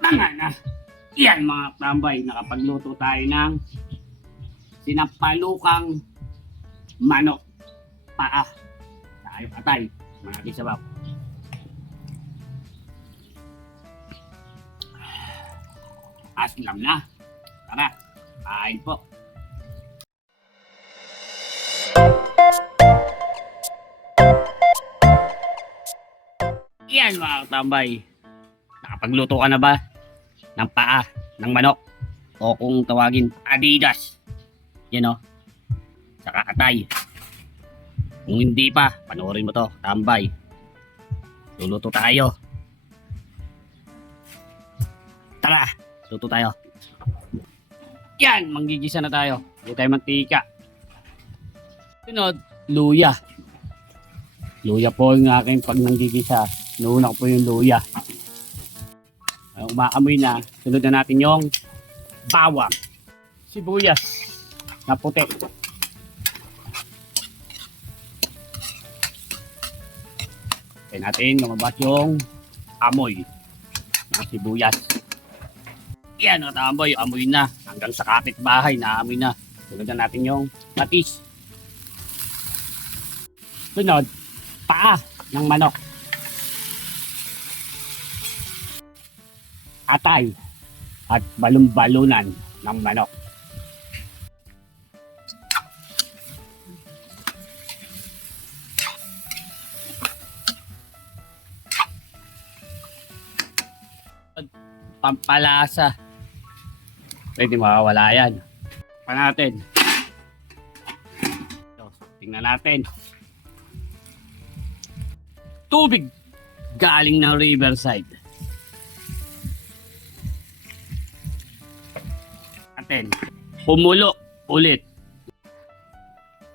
Tanga na. Yan mga tambay, nakapagluto tayo ng sinampalukang manok paa. Tayo atay, mga kisabaw. Aslam na. Tara, kain po. Yan mga tambay, nakapagluto ka na ba ng paa ng manok o kung tawagin Adidas? Yan o, saka atay. Kung hindi pa, panoorin mo to, tambay. Luluto tayo. Tara, luto tayo. Yan, manggigisa na tayo. Hindi tayo mantika. Sunod, luya. Luya po yung aking pag nanggigisa. Nauna ko po yung luya. Umaamoy na. Sunod na natin yung bawang. Sibuyas na puti. Kaya natin lumabas yung amoy ng sibuyas. Yan, nakatamboy. Amoy na. Hanggang sa kapitbahay na amoy na. Sunod na natin yung patis. Sunod, paa ng manok. Atay at balon-balunan ng manok. Pampalasa. Pwede makawala yan. Pa natin. So, tingnan natin. Tubig galing ng riverside. Atin. Pumulo ulit.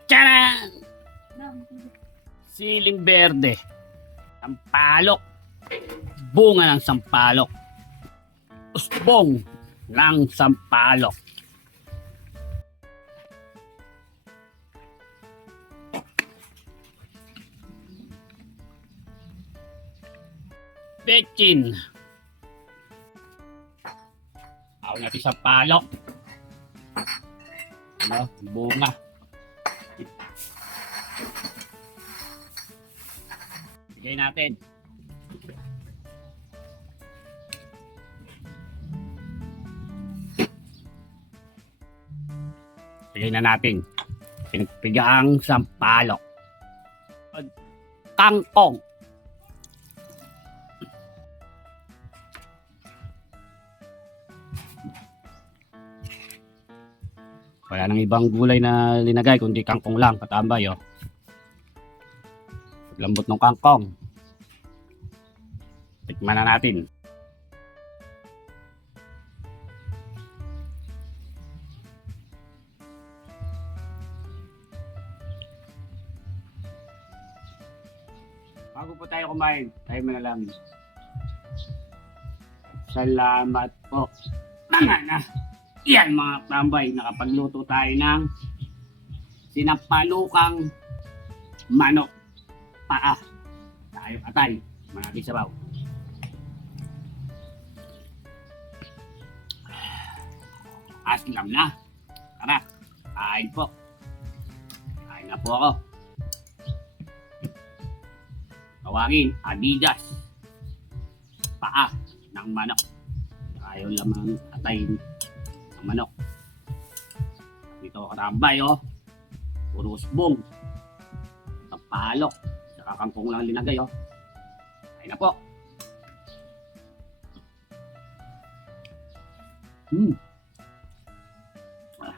Tcharan! Siling berde. Sampalok. Bunga ng sampalok. Usbong ng sampalok. Betchin. Ako natin sa palok. Ano? Bunga. Bigay natin. Bigay na natin. Pinagpigang sampalok. Kangkong. Wala nang ibang gulay na linagay kundi kangkong lang, katambay oh. Lambot ng kangkong. Tikman na natin. Bago po tayo kumain, tayo manalangin. Salamat po. Tanga na. Yan mga tambay, nakapagluto tayo ng sinampalukang manok paa. Tayo atay, mga kisabaw. Aslam na. Tara, kain po. Kain na po ako. Tawagin Adidas. Paa ng manok. Ayaw lamang atay ng manok. Dito katambay oh. Puro usbong. Tapalok. Saka kangkong lang linagay oh. Kain na po. Ah.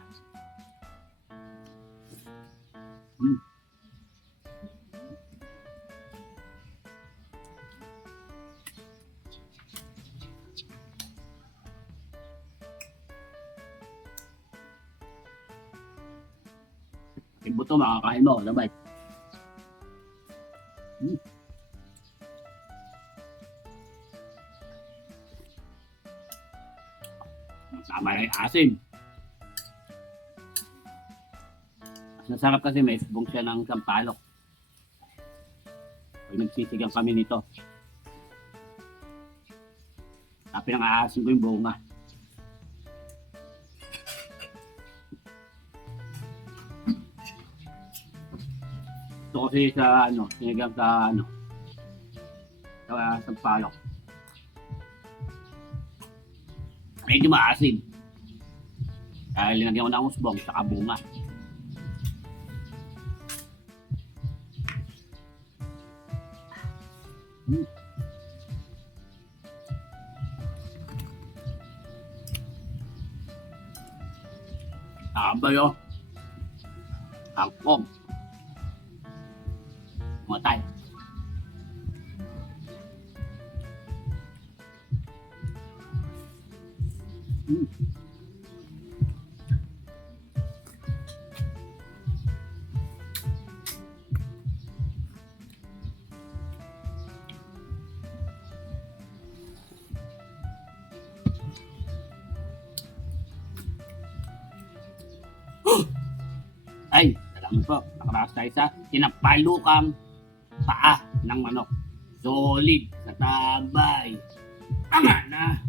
Yung buto makakain mo, labay. Tama na yung asin. Mas nasarap kasi may isbong siya ng sampalok. Pag nagsisigang kami nito. Tapos pinang-aasin ko yung bunga. Ito kasi sa sinigang sa sa sampalok. Medyo maasim. Dahil linagyan ko ng usbong sa bunga. Nakabay angkong. Matay. Ay, salamat po. Nakaraas tayo sa tinapalukang paa ng manok. Solid sa tabay. Tama na.